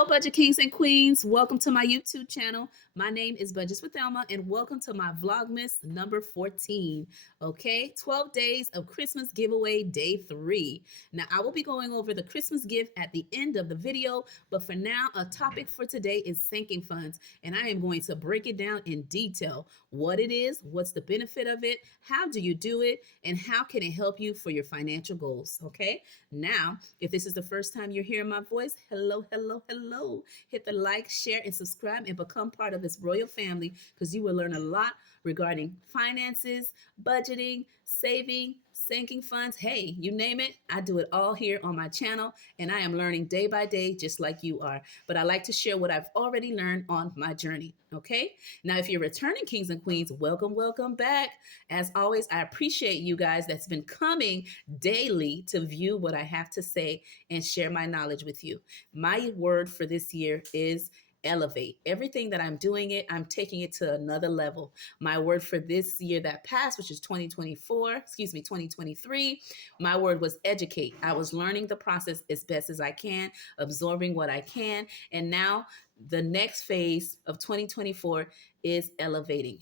Hello, Budget Kings and Queens. Welcome to my YouTube channel. My name is Budgets with Thelma, and welcome to my Vlogmas number 14. Okay, 12 days of Christmas giveaway day 3. Now, I will be going over the Christmas gift at the end of the video, but for now, a topic for today is sinking funds, and I am going to break it down in detail. What it is, what's the benefit of it, how do you do it, and how can it help you for your financial goals. Okay, now, if this is the first time you're hearing my voice, hello, hello, hello. Hit the like, share, and subscribe and become part of this royal family because you will learn a lot regarding finances, budgeting, saving, sinking funds. Hey, you name it, I do it all here on my channel, and I am learning day by day just like you are. But I like to share what I've already learned on my journey. Okay, now if you're returning kings and queens, welcome, welcome back. As always, I appreciate you guys that's been coming daily to view what I have to say and share my knowledge with you. My word for this year is elevate. Everything that I'm doing I'm taking it to another level. My word for this year that passed, which is 2023, my word was educate. I was learning the process as best as I can, absorbing what I can, and now the next phase of 2024 is elevating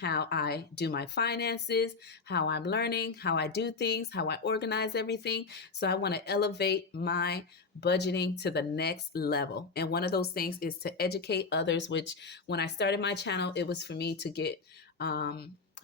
how I do my finances, how I'm learning, how I do things, how I organize everything. So I want to elevate my budgeting to the next level. And one of those things is to educate others, which when I started my channel, it was for me to get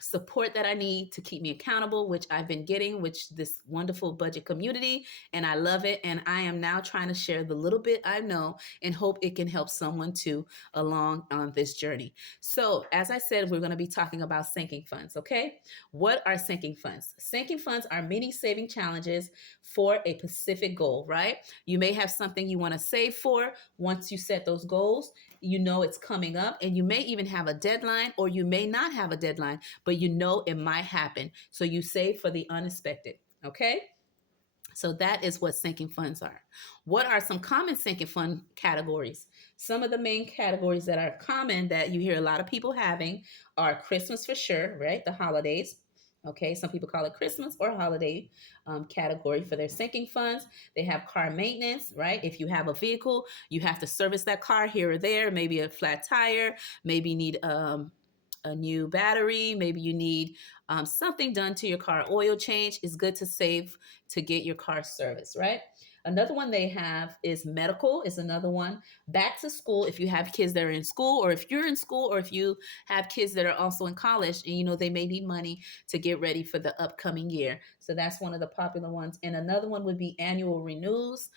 support that I need to keep me accountable, which I've been getting, which this wonderful budget community, and I love it. And I am now trying to share the little bit I know and hope it can help someone too along on this journey. So as I said, we're going to be talking about sinking funds. Okay. What are sinking funds? Sinking funds are mini saving challenges for a specific goal, right? You may have something you want to save for. Once you set those goals, you know it's coming up, and you may even have a deadline, or you may not have a deadline, but you know it might happen. So you save for the unexpected. Okay. So that is what sinking funds are. What are some common sinking fund categories? Some of the main categories that are common that you hear a lot of people having are Christmas for sure, right? The holidays. Okay, some people call it Christmas or holiday category for their sinking funds. They have car maintenance, right? If you have a vehicle, you have to service that car here or there, maybe a flat tire, maybe you need a new battery, maybe you need something done to your car, oil change. Is good to save to get your car serviced, right? Another one they have is medical, is another one. Back to school, if you have kids that are in school, or if you're in school, or if you have kids that are also in college, and you know they may need money to get ready for the upcoming year. So that's one of the popular ones. And another one would be annual renewals,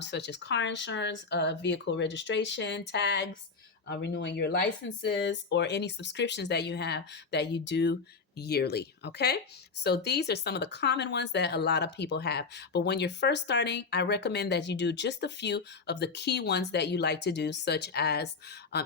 such as car insurance, vehicle registration, tags, renewing your licenses, or any subscriptions that you have that you do yearly. Okay, so these are some of the common ones that a lot of people have. But when you're first starting, I recommend that you do just a few of the key ones that you like to do, such as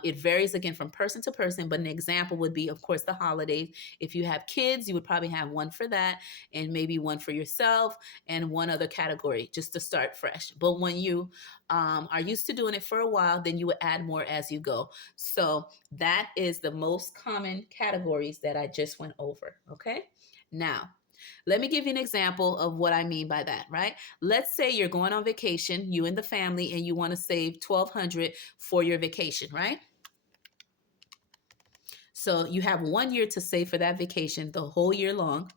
it varies again from person to person, but an example would be, of course, the holidays. If you have kids, you would probably have one for that, and maybe one for yourself, and one other category just to start fresh. But when you are used to doing it for a while, then you would add more as you go. So that is the most common categories that I just went over. Okay. Now, let me give you an example of what I mean by that, right? Let's say you're going on vacation, you and the family, and you want to save $1,200 for your vacation, right? So you have 1 year to save for that vacation, the whole year long.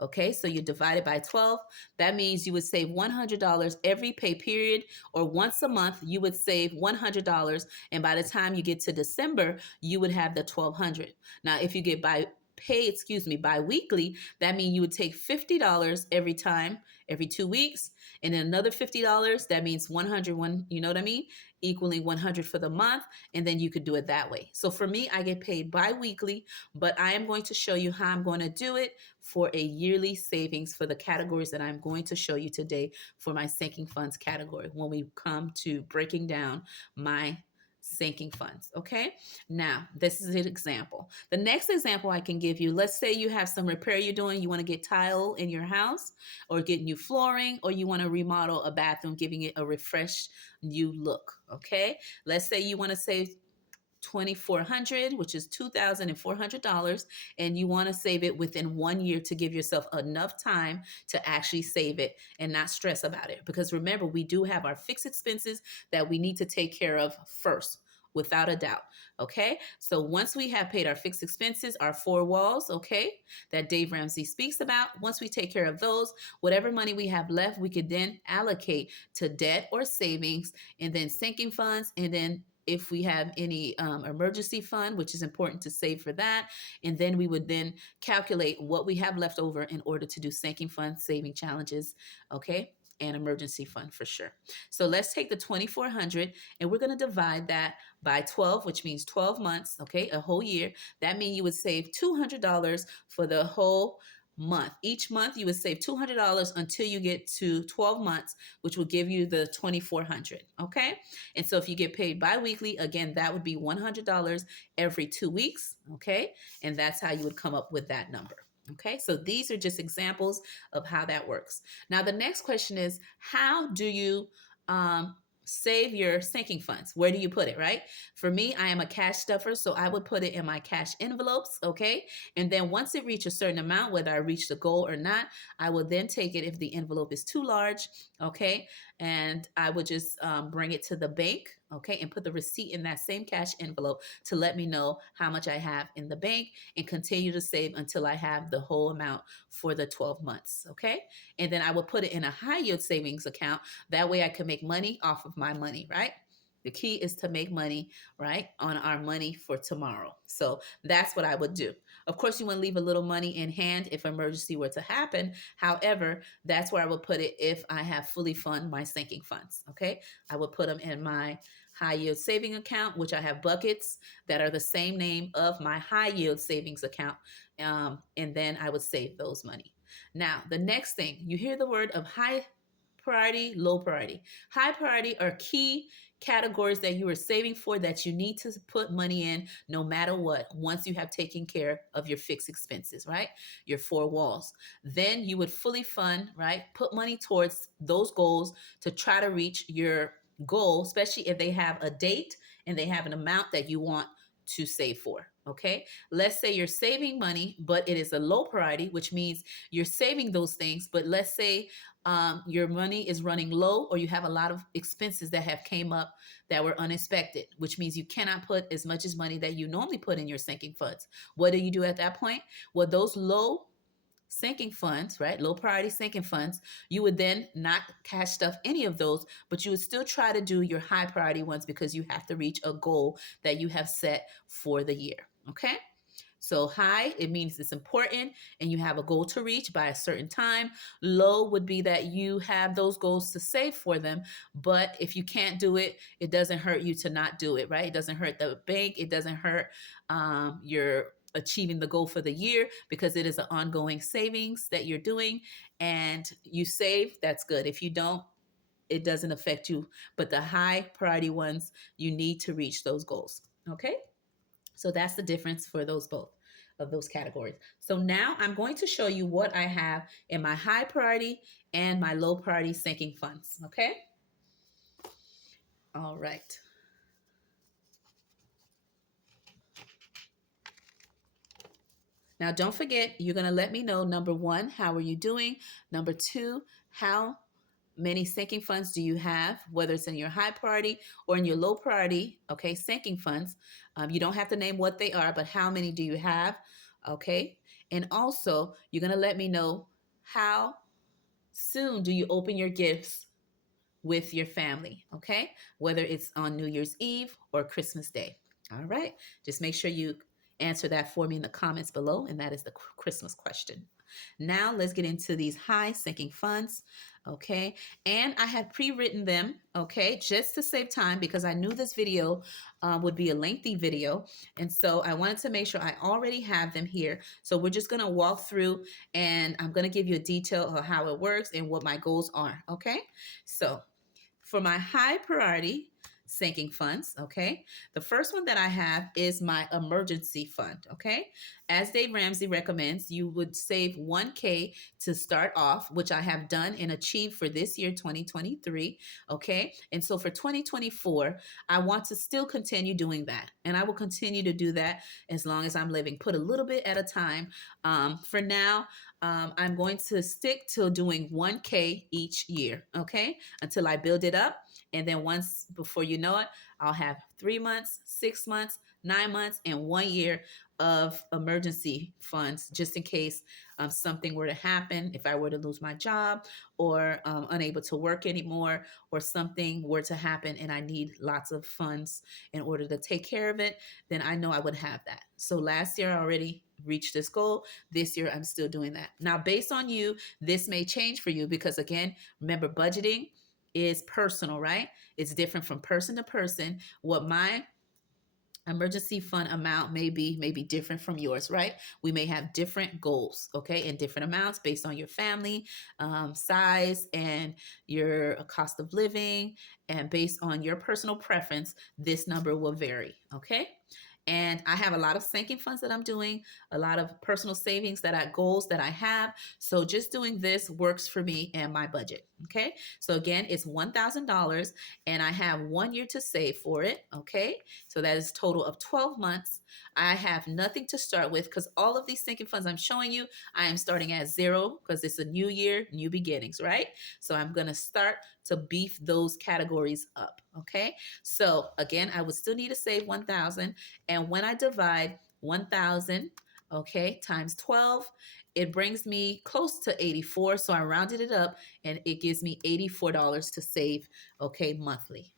Okay, so you divide it by 12. That means you would save $100 every pay period, or once a month, you would save $100. And by the time you get to December, you would have the 1,200. Now, if you get bi-weekly, that means you would take $50 every time, every 2 weeks, and then another $50. That means 100, you know what I mean? Equaling 100 for the month, and then you could do it that way. So for me, I get paid bi-weekly, but I am going to show you how I'm going to do it for a yearly savings for the categories that I'm going to show you today for my sinking funds category when we come to breaking down my sinking funds. Okay. Now, this is an example. The next example I can give you, let's say you have some repair you're doing. You want to get tile in your house, or get new flooring, or you want to remodel a bathroom, giving it a refreshed new look. Okay. Let's say you want to save $2,400, which is $2,400, and you want to save it within 1 year to give yourself enough time to actually save it and not stress about it. Because remember, we do have our fixed expenses that we need to take care of first, without a doubt. Okay, so once we have paid our fixed expenses, our four walls, okay, that Dave Ramsey speaks about, once we take care of those, whatever money we have left, we could then allocate to debt or savings, and then sinking funds, and then if we have any emergency fund, which is important to save for that, and then we would then calculate what we have left over in order to do sinking fund, saving challenges, okay, and emergency fund for sure. So let's take the 2,400 and we're going to divide that by 12, which means 12 months, okay, a whole year. That means you would save $200 for the whole month. Each month you would save $200 until you get to 12 months, which will give you the 2,400, okay? And so if you get paid bi-weekly, again, that would be $100 every 2 weeks, okay? And that's how you would come up with that number. Okay, so these are just examples of how that works. Now, the next question is, how do you save your sinking funds? Where do you put it, right? For me, I am a cash stuffer, so I would put it in my cash envelopes, okay? And then once it reaches a certain amount, whether I reach the goal or not, I will then take it if the envelope is too large, okay? And I would just bring it to the bank, okay, and put the receipt in that same cash envelope to let me know how much I have in the bank, and continue to save until I have the whole amount for the 12 months, okay? And then I will put it in a high yield savings account. That way I can make money off of my money, right? The key is to make money, right, on our money for tomorrow. So that's what I would do. Of course, you want to leave a little money in hand if emergency were to happen. However, that's where I would put it if I have fully fund my sinking funds, okay? I would put them in my high yield saving account, which I have buckets that are the same name of my high yield savings account. And then I would save those money. Now, the next thing, you hear the word of high priority, low priority. High priority are key categories that you are saving for that you need to put money in no matter what, once you have taken care of your fixed expenses, right? Your four walls. Then you would fully fund, right? Put money towards those goals to try to reach your goal, especially if they have a date and they have an amount that you want to save for. Okay, let's say you're saving money, but it is a low priority, which means you're saving those things. But let's say your money is running low, or you have a lot of expenses that have came up that were unexpected, which means you cannot put as much as money that you normally put in your sinking funds. What do you do at that point? Well, those low sinking funds, right? Low priority sinking funds, you would then not cash stuff any of those, but you would still try to do your high priority ones because you have to reach a goal that you have set for the year. Okay. So high, it means it's important and you have a goal to reach by a certain time. Low would be that you have those goals to save for them, but if you can't do it, it doesn't hurt you to not do it, right? It doesn't hurt the bank. It doesn't hurt your achieving the goal for the year, because it is an ongoing savings that you're doing, and you save, that's good. If you don't, it doesn't affect you. But the high priority ones, you need to reach those goals. Okay. So that's the difference for those both of those categories. So now I'm going to show you what I have in my high priority and my low priority sinking funds. Okay. All right. Now, don't forget, you're going to let me know, number one, how are you doing? Number two, how many sinking funds do you have, whether it's in your high priority or in your low priority, okay, sinking funds. You don't have to name what they are, but how many do you have, okay? And also, you're going to let me know how soon do you open your gifts with your family, okay? Whether it's on New Year's Eve or Christmas Day. All right, just make sure you answer that for me in the comments below, and that is the Christmas question. Now let's get into these high sinking funds, okay? And I have pre-written them, okay, just to save time, because I knew this video would be a lengthy video, and so I wanted to make sure I already have them here. So we're just gonna walk through, and I'm gonna give you a detail of how it works and what my goals are, okay? So for my high priority sinking funds. Okay. The first one that I have is my emergency fund. Okay. As Dave Ramsey recommends, you would save 1K to start off, which I have done and achieved for this year, 2023. Okay. And so for 2024, I want to still continue doing that. And I will continue to do that as long as I'm living. Put a little bit at a time. For now, I'm going to stick to doing 1K each year. Okay. Until I build it up. And then once, before you know it, I'll have 3 months, 6 months, 9 months, and 1 year of emergency funds just in case something were to happen, if I were to lose my job or unable to work anymore, or something were to happen and I need lots of funds in order to take care of it, then I know I would have that. So last year I already reached this goal. This year I'm still doing that. Now, based on you, this may change for you because, again, remember, budgeting is personal, right? It's different from person to person. What my emergency fund amount may be different from yours, right? We may have different goals, okay, and different amounts based on your family size and your cost of living, and based on your personal preference, this number will vary, okay? And I have a lot of sinking funds that I'm doing, a lot of personal savings that I goals that I have. So just doing this works for me and my budget. Okay. So again, it's $1,000 and I have 1 year to save for it. Okay. So that is a total of 12 months. I have nothing to start with because all of these sinking funds I'm showing you, I am starting at zero because it's a new year, new beginnings, right? So I'm going to start to beef those categories up. Okay. So again, I would still need to save 1,000. And when I divide 1,000, okay, times 12, it brings me close to 84. So I rounded it up and it gives me $84 to save, okay, monthly.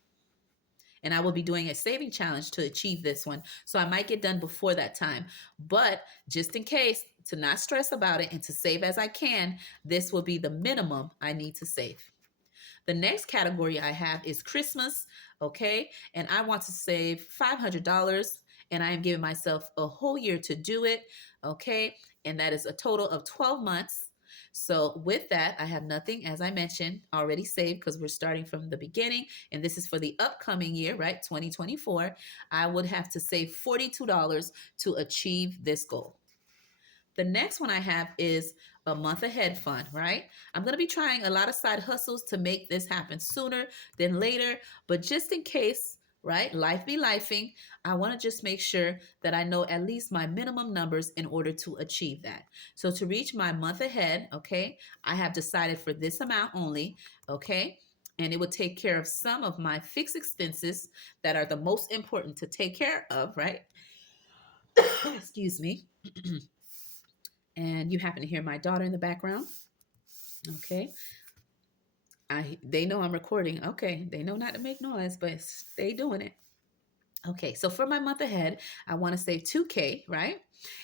And I will be doing a saving challenge to achieve this one. So I might get done before that time. But just in case, to not stress about it and to save as I can, this will be the minimum I need to save. The next category I have is Christmas, okay? And I want to save $500 and I am giving myself a whole year to do it, okay? And that is a total of 12 months. So with that, I have nothing, as I mentioned, already saved because we're starting from the beginning. And this is for the upcoming year, right? 2024. I would have to save $42 to achieve this goal. The next one I have is a month ahead fund, right? I'm going to be trying a lot of side hustles to make this happen sooner than later, but just in case, right? Life be lifing. I want to just make sure that I know at least my minimum numbers in order to achieve that. So to reach my month ahead, okay, I have decided for this amount only, okay? And it would take care of some of my fixed expenses that are the most important to take care of, right? Excuse me. And you happen to hear my daughter in the background. Okay. They know I'm recording. Okay. They know not to make noise, but stay doing it. Okay. So for my month ahead, I want to save 2K, right?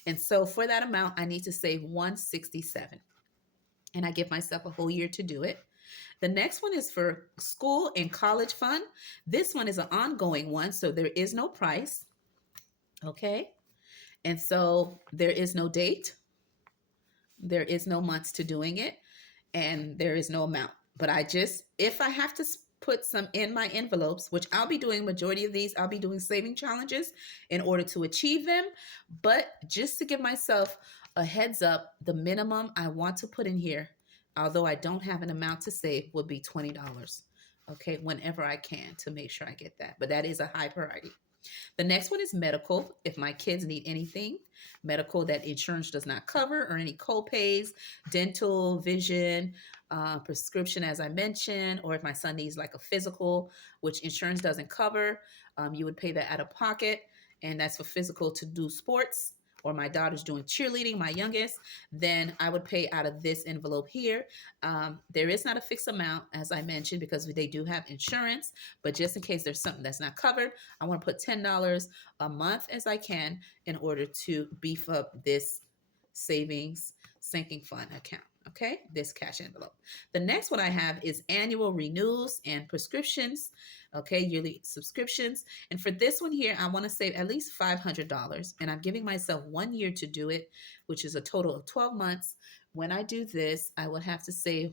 And so for that amount, I need to save 167. And I give myself a whole year to do it. The next one is for school and college fund. This one is an ongoing one, so there is no price. Okay. And so there is no date. There is no months to doing it, and there is no amount. But if I have to put some in my envelopes, which I'll be doing majority of these, I'll be doing saving challenges in order to achieve them. But just to give myself a heads up, the minimum I want to put in here, although I don't have an amount to save, would be $20. Okay, whenever I can, to make sure I get that. But that is a high priority. The next one is medical. If my kids need anything, medical that insurance does not cover, or any co-pays, dental, vision, prescription, as I mentioned, or if my son needs like a physical, which insurance doesn't cover, you would pay that out of pocket. And that's for physical to do sports, or my daughter's doing cheerleading, my youngest, then I would pay out of this envelope here. There is not a fixed amount, as I mentioned, because they do have insurance, but just in case there's something that's not covered, I want to put $10 a month as I can in order to beef up this savings sinking fund account. Okay, this cash envelope. The next one I have is annual renewals and prescriptions. Okay, yearly subscriptions. And for this one here, I want to save at least $500. And I'm giving myself 1 year to do it, which is a total of 12 months. When I do this, I would have to save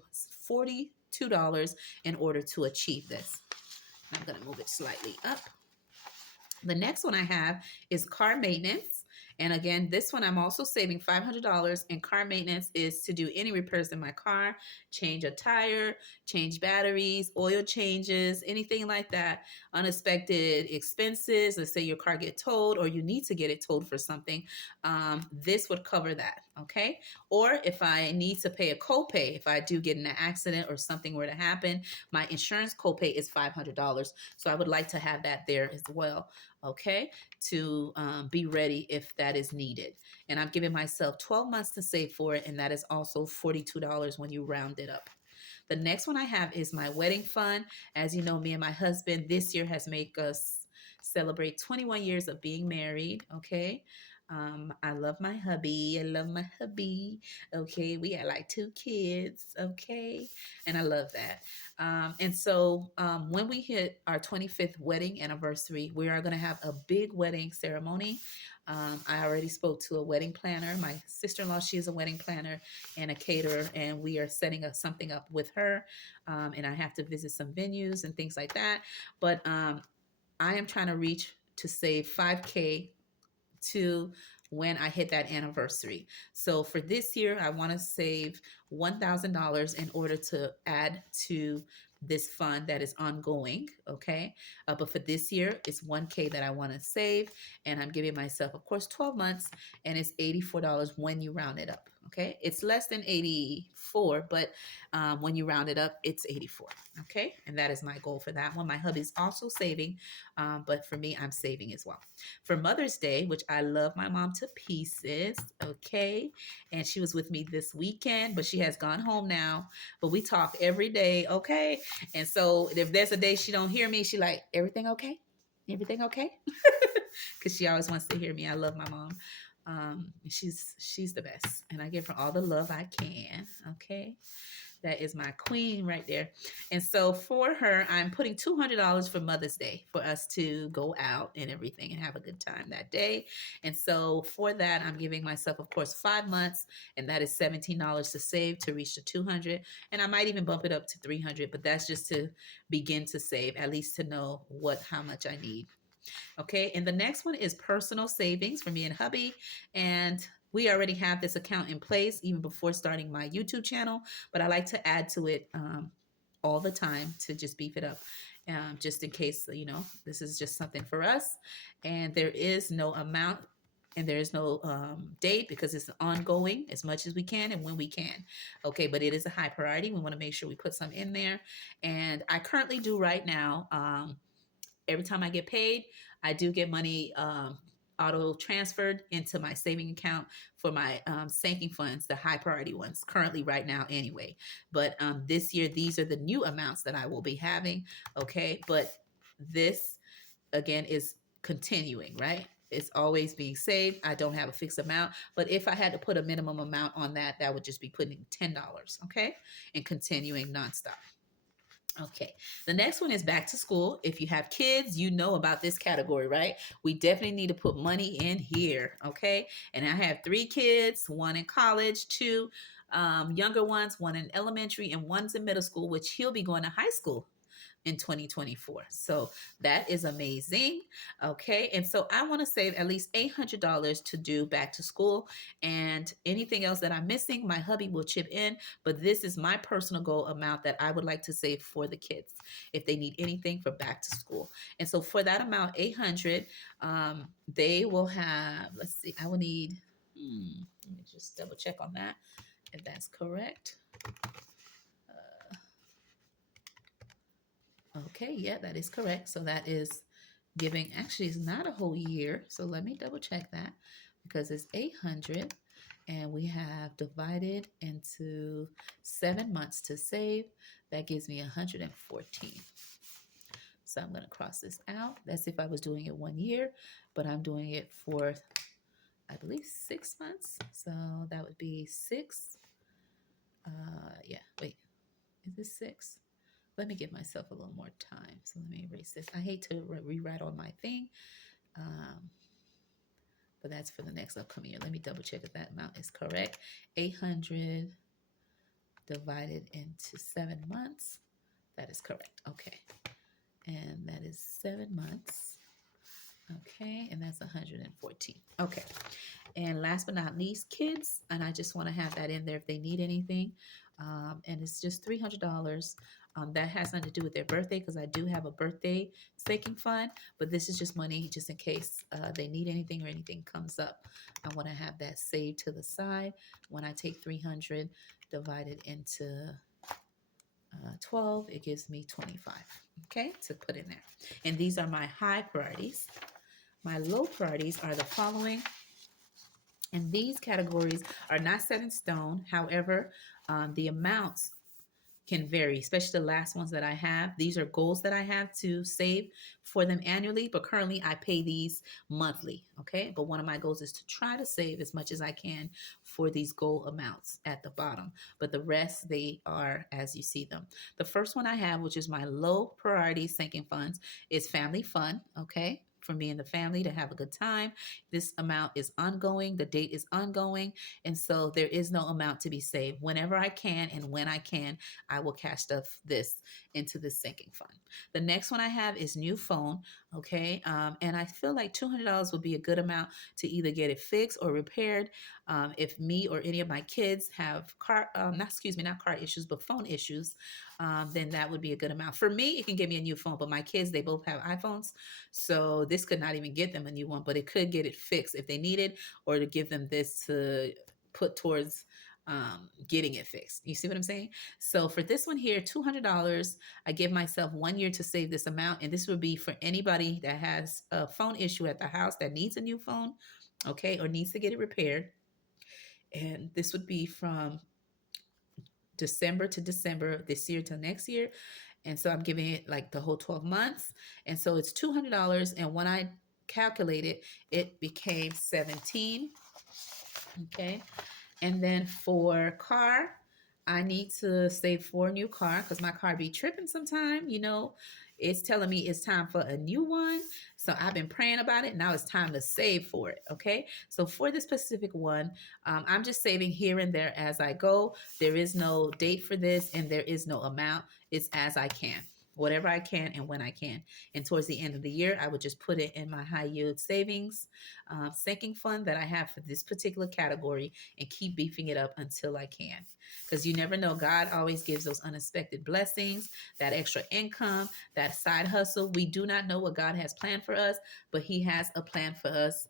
$42 in order to achieve this. I'm going to move it slightly up. The next one I have is car maintenance. And again, this one I'm also saving $500. And car maintenance is to do any repairs in my car, change a tire, change batteries, oil changes, anything like that. Unexpected expenses. Let's say your car get towed or you need to get it towed for something. This would cover that. Okay. Or if I need to pay a copay, if I do get in an accident or something were to happen, my insurance copay is $500. So I would like to have that there as well. Okay, to be ready if that is needed. And I'm giving myself 12 months to save for it, and that is also $42 when you round it up. The next one I have is my wedding fund. As you know, me and my husband this year has made us celebrate 21 years of being married. Okay. I love my hubby. I love my hubby. Okay. We had like 2 kids. Okay. And I love that. When we hit our 25th wedding anniversary, we are going to have a big wedding ceremony. I already spoke to a wedding planner. My sister-in-law, she is a wedding planner and a caterer, and we are setting up something up with her. And I have to visit some venues and things like that. But I am trying to reach to save 5K to when I hit that anniversary. So for this year, I want to save $1,000 in order to add to this fund that is ongoing. Okay. But for this year, it's 1K that I want to save. And I'm giving myself, of course, 12 months, and it's $84 when you round it up. Okay. It's less than 84, but when you round it up, it's 84. Okay. And that is my goal for that one. My hubby's also saving, but for me, I'm saving as well. For Mother's Day, which I love my mom to pieces, okay? And she was with me this weekend, but she has gone home now. But we talk every day, okay? And so if there's a day she don't hear me, she like, everything okay? Everything okay? Because she always wants to hear me. I love my mom. She's the best, and I give her all the love I can, okay? That is my queen right there. And so for her, I'm putting $200 for Mother's Day for us to go out and everything and have a good time that day. And so for that, I'm giving myself, of course, 5 months, and that is $17 to save to reach the 200. And I might even bump it up to 300, but that's just to begin to save, at least to know how much I need. Okay. And the next one is personal savings for me and hubby. And we already have this account in place even before starting my YouTube channel, but I like to add to it all the time to just beef it up. Just in case, this is just something for us. And there is no amount and there is no date because it's ongoing as much as we can and when we can. Okay, but it is a high priority. We want to make sure we put some in there. And I currently do right now. Every time I get paid, I do get money auto transferred into my saving account for my sinking funds, the high priority ones, currently right now anyway. But this year, these are the new amounts that I will be having. Okay. But this, again, is continuing, right? It's always being saved. I don't have a fixed amount, but if I had to put a minimum amount on that, that would just be putting $10, okay? And continuing nonstop. Okay. The next one is back to school. If you have kids, you know about this category, right? We definitely need to put money in here. Okay. And I have 3 kids, one in college, 2 younger ones, one in elementary, and one's in middle school, which he'll be going to high school in 2024. So that is amazing. Okay. And so I want to save at least $800 to do back to school, and anything else that I'm missing, my hubby will chip in. But this is my personal goal amount that I would like to save for the kids if they need anything for back to school. And so for that amount, 800, they will have, let's see, I will need, let me just double check on that if that's correct. Okay, yeah, that is correct. So that is giving, actually, it's not a whole year. So let me double check that because it's 800 and we have divided into 7 months to save. That gives me 114. So I'm going to cross this out. That's if I was doing it 1 year, but I'm doing it for, I believe, 6 months. So that would be 6. Yeah, wait, is this 6? Let me give myself a little more time. So let me erase this. I hate to rewrite on my thing, but that's for the next upcoming year. Let me double check if that amount is correct. 800 divided into 7 months. That is correct. Okay. and that is 7 months. Okay, and that's 114. Okay, and last but not least, kids. And I just want to have that in there if they need anything. And it's just $300. That has nothing to do with their birthday because I do have a birthday staking fund, but this is just money just in case they need anything or anything comes up. I want to have that saved to the side. When I take 300 divided into 12, it gives me 25, okay, to put in there. And these are my high priorities. My low priorities are the following, and these categories are not set in stone. However, the amounts can vary, especially the last ones that I have. These are goals that I have to save for them annually, but currently I pay these monthly. Okay. But one of my goals is to try to save as much as I can for these goal amounts at the bottom. But the rest, they are as you see them. The first one I have, which is my low priority sinking funds, is family fun. Okay. For me and the family to have a good time. This amount is ongoing. The date is ongoing. And so there is no amount to be saved. Whenever I can and when I can, I will cash this into this sinking fund. The next one I have is new phone. Okay. And I feel like $200 would be a good amount to either get it fixed or repaired. If me or any of my kids have not car issues, but phone issues, then that would be a good amount. For me, it can get me a new phone, but my kids, they both have iPhones. So this could not even get them a new one, but it could get it fixed if they need it, or to give them this to put towards getting it fixed. You see what I'm saying? So for this one here, $200, I give myself 1 year to save this amount. And this would be for anybody that has a phone issue at the house that needs a new phone, okay, or needs to get it repaired. And this would be from December to December this year till next year. And so I'm giving it like the whole 12 months. And so it's $200. And when I calculated, it became 17. Okay. And then for car, I need to save for a new car because my car be tripping sometime. It's telling me it's time for a new one. So I've been praying about it. Now it's time to save for it. Okay. So for this specific one, I'm just saving here and there as I go. There is no date for this and there is no amount. It's as I can. Whatever I can and when I can. And towards the end of the year, I would just put it in my high yield savings sinking fund that I have for this particular category and keep beefing it up until I can. Because you never know. God always gives those unexpected blessings, that extra income, that side hustle. We do not know what God has planned for us, but He has a plan for us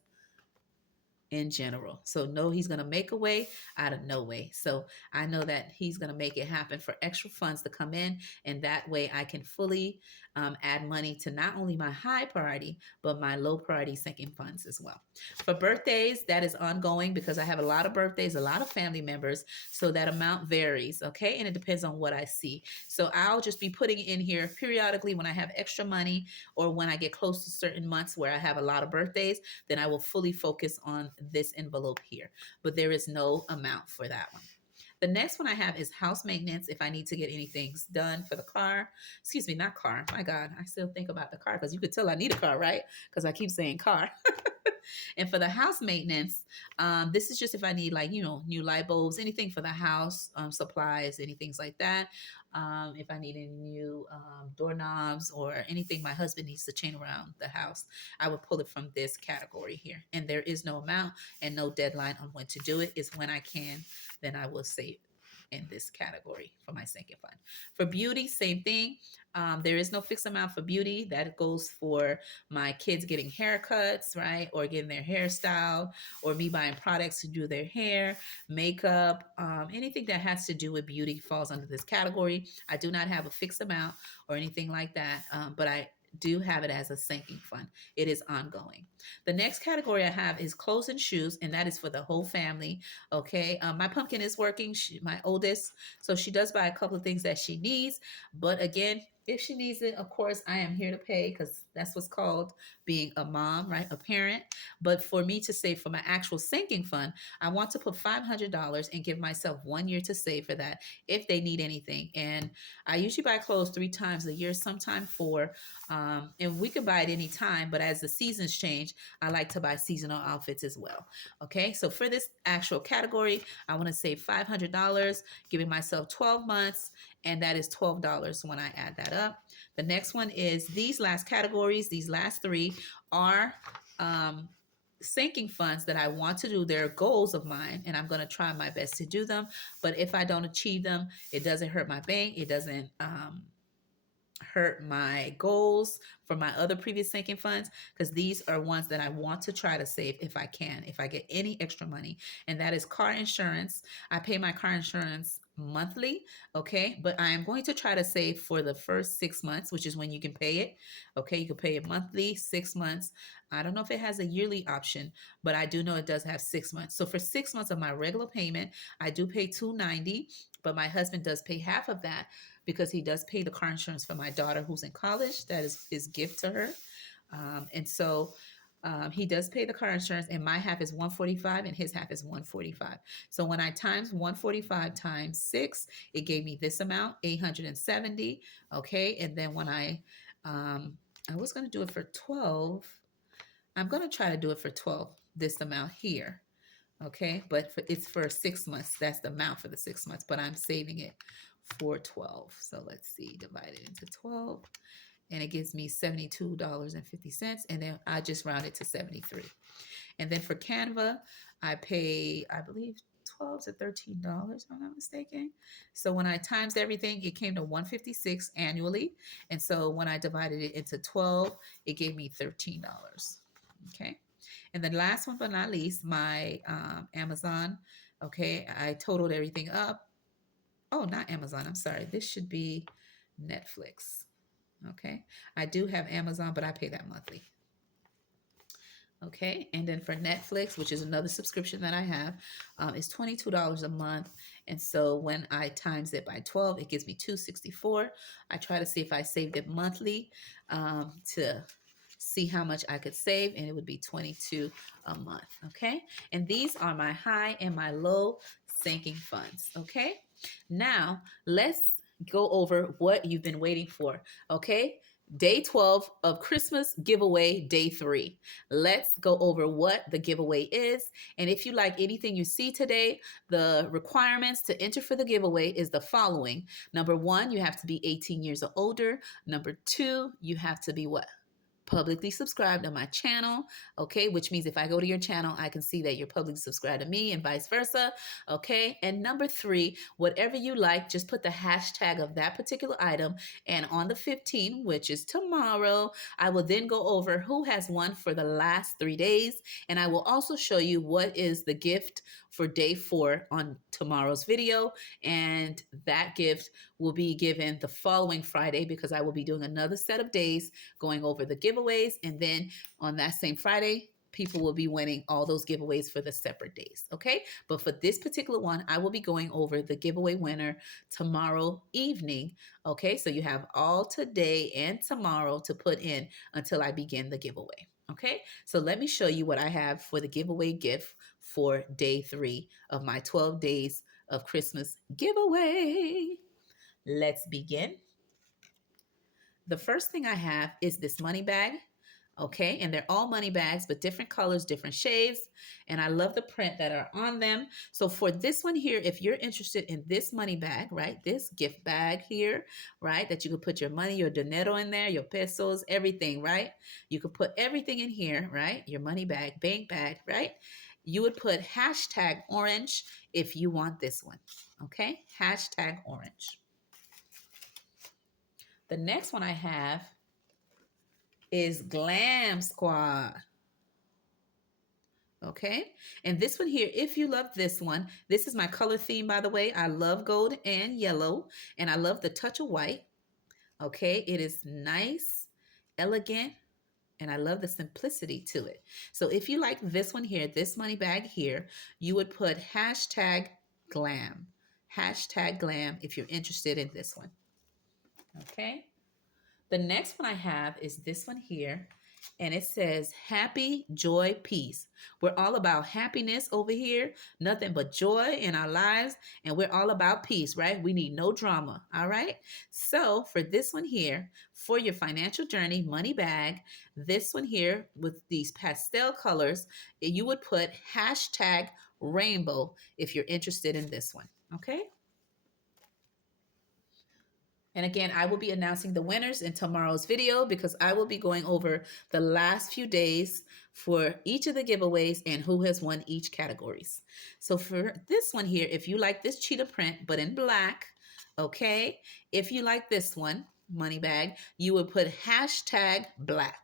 in general. So know He's going to make a way out of no way. So I know that He's going to make it happen for extra funds to come in, and that way I can fully add money to not only my high priority but my low priority sinking funds as well. For birthdays, that is ongoing because I have a lot of birthdays, a lot of family members, so that amount varies. Okay, and it depends on what I see. So I'll just be putting in here periodically when I have extra money or when I get close to certain months where I have a lot of birthdays, then I will fully focus on this envelope here. But there is no amount for that one. The next one I have is house maintenance. If I need to get anything done for the car, excuse me, not car. My God, I still think about the car because you could tell I need a car, right? Because I keep saying car. And for the house maintenance, this is just if I need new light bulbs, anything for the house, supplies, anything like that. If I need any new doorknobs or anything my husband needs to chain around the house, I would pull it from this category here. And there is no amount and no deadline on when to do it. It's when I can, then I will save in this category for my sinking fund. For beauty, same thing. There is no fixed amount for beauty. That goes for my kids getting haircuts, right? Or getting their hairstyle, or me buying products to do their hair, makeup, anything that has to do with beauty falls under this category. I do not have a fixed amount or anything like that, but I do have it as a sinking fund. It is ongoing. The next category I have is clothes and shoes, and that is for the whole family. Okay. My pumpkin is working, my oldest, so she does buy a couple of things that she needs. But again, if she needs it, of course, I am here to pay because that's what's called being a mom, right? A parent. But for me to save for my actual sinking fund, I want to put $500 and give myself 1 year to save for that if they need anything. And I usually buy clothes 3 times a year, sometimes 4. And we could buy it any time, but as the seasons change, I like to buy seasonal outfits as well. Okay, so for this actual category, I want to save $500, giving myself 12 months, and that is $12 when I add that up. The next one is these last categories. These last three are um, sinking funds that I want to do. They're goals of mine, and I'm going to try my best to do them. But if I don't achieve them, it doesn't hurt my bank. It doesn't hurt my goals for my other previous sinking funds, because these are ones that I want to try to save if I can, if I get any extra money. And that is car insurance. I pay my car insurance monthly, okay? But I am going to try to save for the first 6 months, which is when you can pay it. Okay, you can pay it monthly, 6 months. I don't know if it has a yearly option, but I do know it does have 6 months. So for 6 months of my regular payment, I do pay $290, but my husband does pay half of that because he does pay the car insurance for my daughter who's in college. That is his gift to her. And so he does pay the car insurance, and my half is 145 and his half is 145. So when I times 145 times 6, it gave me this amount, 870. Okay. And then when I was going to do it for 12, I'm going to try to do it for 12, this amount here. Okay. But it's for 6 months. That's the amount for the 6 months, but I'm saving it for 12. So let's see, divide it into 12, and it gives me $72.50. And then I just rounded to 73. And then for Canva, I pay, I believe, $12 to $13, if I'm not mistaken. So when I times everything, it came to 156 annually. And so when I divided it into 12, it gave me $13. Okay. And then last one but not least, my Amazon. Okay. I totaled everything up. Oh, not Amazon. I'm sorry. This should be Netflix. Okay. I do have Amazon, but I pay that monthly. Okay. And then for Netflix, which is another subscription that I have, it's $22 a month. And so when I times it by 12, it gives me $264. I try to see if I saved it monthly to see how much I could save, and it would be $22 a month. Okay. And these are my high and my low sinking funds. Okay. Now let's go over what you've been waiting for. Okay. Day 12 of Christmas giveaway, day 3. Let's go over what the giveaway is. And if you like anything you see today, the requirements to enter for the giveaway is the following. Number 1, you have to be 18 years or older. Number 2, you have to be what? Publicly subscribed to my channel. Okay, which means if I go to your channel, I can see that you're publicly subscribed to me and vice versa. Okay, and number 3, whatever you like, just put the hashtag of that particular item. And on the 15th, which is tomorrow, I will then go over who has won for the last 3 days. And I will also show you what is the gift for day 4 on tomorrow's video. And that gift will be given the following Friday, because I will be doing another set of days going over the giveaways. And then on that same Friday, people will be winning all those giveaways for the separate days. Okay. But for this particular one, I will be going over the giveaway winner tomorrow evening. Okay. So you have all today and tomorrow to put in until I begin the giveaway. Okay. So let me show you what I have for the giveaway gift for day 3 of my 12 days of Christmas giveaway. Let's begin. The first thing I have is this money bag. Okay, and they're all money bags, but different colors, different shades. And I love the print that are on them. So for this one here, if you're interested in this money bag, right, this gift bag here, right, that you could put your money, your dinero in there, your pesos, everything, right? You could put everything in here, right? Your money bag, bank bag, right? You would put hashtag orange if you want this one. Okay, hashtag orange. The next one I have is Glam Squad. Okay, and this one here, if you love this one, this is my color theme, by the way. I love gold and yellow, and I love the touch of white. Okay, it is nice, elegant, and I love the simplicity to it. So if you like this one here, this money bag here, you would put hashtag glam. Hashtag glam if you're interested in this one. Okay. The next one I have is this one here, and it says happy, joy, peace. We're all about happiness over here, nothing but joy in our lives, and we're all about peace, right? We need no drama, all right? So for this one here, for your financial journey money bag, this one here with these pastel colors, you would put hashtag rainbow if you're interested in this one, okay? And again, I will be announcing the winners in tomorrow's video because I will be going over the last few days for each of the giveaways and who has won each categories. So for this one here, if you like this cheetah print, but in black, okay, if you like this one, money bag, you would put hashtag black.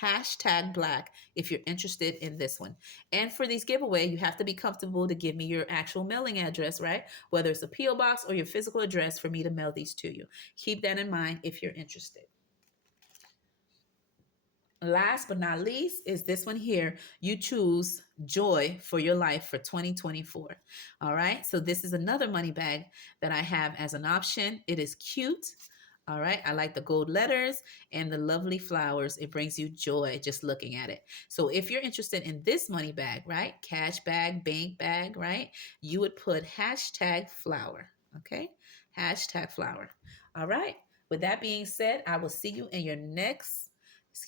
Hashtag black if you're interested in this one. And for these giveaway, you have to be comfortable to give me your actual mailing address, right? Whether it's a P.O. box or your physical address for me to mail these to you. Keep that in mind if you're interested. Last but not least is this one here. You choose joy for your life for 2024. All right. So this is another money bag that I have as an option. It is cute. All right. I like the gold letters and the lovely flowers. It brings you joy just looking at it. So if you're interested in this money bag, right? Cash bag, bank bag, right? You would put hashtag flower. Okay. Hashtag flower. All right. With that being said, I will see you in your next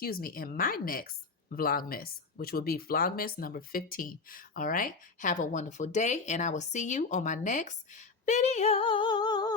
in my next Vlogmas, which will be Vlogmas number 15. All right. Have a wonderful day, and I will see you on my next video.